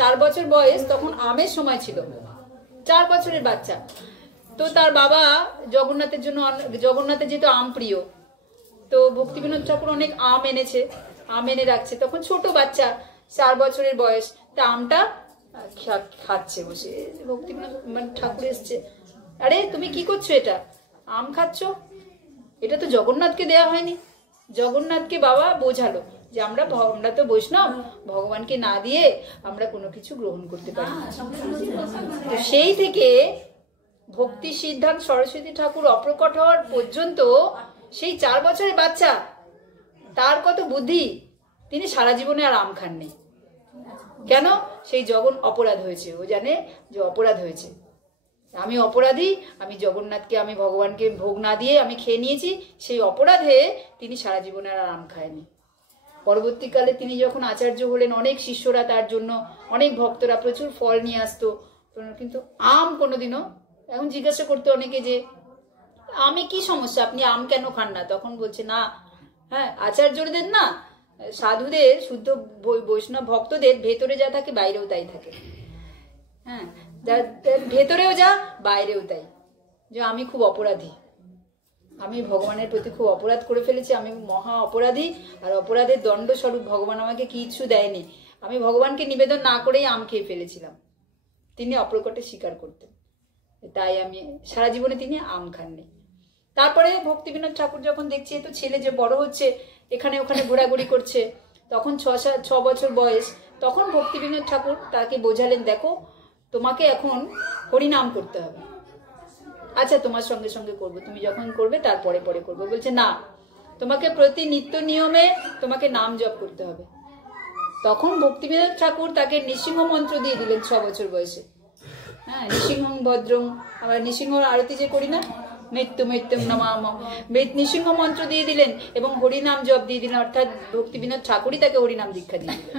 4 বছর বয়স, তখন আমের সময় ছিল, 4 বছরের বাচ্চা। তো তার বাবা জগন্নাথের জন্য, জগন্নাথের যেহেতু আম প্রিয়, তো ভক্তিবিনোদ ঠাকুর অনেক আম এনেছে, আম এনে রাখছে। তখন ছোট বাচ্চা, 4 বছরের বয়স, তা আমটা খাচ্ছে বসে। ভক্তিবিনোদ ঠাকুর এসছে, আরে তুমি কি করছো, এটা আম খাচ্ছ, এটা তো জগন্নাথকে দেয়া হয়নি। জগন্নাথকে বাবা বোঝালো যে আমরা তো বৈষ্ণব, ভগবানকে না দিয়ে আমরা কোনো কিছু গ্রহণ করতে পারি না। তো সেই থেকে ভক্তি সিদ্ধান্ত সরস্বতী ঠাকুর অপ্রকট হওয়ার পর্যন্ত সেই 4 বছরের বাচ্চা, তার কত বুদ্ধি, তিনি সারা জীবনে আর আম খাননি। কেন? সেই অপরাধ হয়েছে, ও জানে যে অপরাধ হয়েছে, আমি অপরাধী, আমি জগন্নাথকে, আমি ভগবানকে ভোগ না দিয়ে আমি খেয়ে নিয়েছি, সেই অপরাধে তিনি সারা জীবনে আর আম খায়নি। পরবর্তীকালে তিনি যখন আচার্য হলেন, অনেক শিষ্যরা তার জন্য, অনেক ভক্তরা প্রচুর ফল নিয়ে আসতো, কিন্তু আম কোনোদিনও, এখন জিজ্ঞাসা করতে অনেকে যে আমি কি সমস্যা, আপনি আম কেন খান না? তখন বলছে না, হ্যাঁ আচার্যদের না, সাধুদের, শুদ্ধ বৈষ্ণব ভক্তদের ভেতরে যা থাকে বাইরেও তাই থাকে। হ্যাঁ, ভেতরেও যা বাইরেও তাই, যে আমি খুব অপরাধী, আমি ভগবানের প্রতি খুব অপরাধ করে ফেলেছি, আমি মহা অপরাধী, আর অপরাধের দণ্ডস্বরূপ ভগবান আমাকে কিছু দেয়নি, আমি ভগবানকে নিবেদন না করেই আম খেয়ে ফেলেছিলাম। তিনি অপ্রকটে স্বীকার করতেন, তাই আমি সারা জীবনে তিনি আম খাননি। তারপরে ভক্তিবিনোদ ঠাকুর যখন দেখছে তো ছেলে যে বড় হচ্ছে, এখানে ওখানে ঘোরাঘুরি করছে, তখন 6 বছর বয়স, তখন ভক্তিবিনোদ ঠাকুর তাকে বোঝালেন, দেখো তোমাকে এখন হরিনাম করতে হবে। আচ্ছা তোমার সঙ্গে সঙ্গে করবো, তুমি যখন করবে তারপরে পরে করবো। বলছে না, তোমাকে প্রতি নিত্য নিয়মে তোমাকে নাম জপ করতে হবে। তখন ভক্তিবিনোদ ঠাকুর তাকে নৃসিংহ মন্ত্র দিয়ে দিলেন 6 বছর বয়সে। হ্যাঁ, নৃসিংহ ভদ্রং, আবার নৃসিংহ আরতি যে করি না, মৃত্যু মৃত্যুম নমাম, নৃসিংহ মন্ত্র দিয়ে দিলেন এবং হরিনাম জপ দিয়ে দিলেন, অর্থাৎ ভক্তিবিনোদ ঠাকুরই তাকে হরিনাম দীক্ষা দিয়ে দিলেন।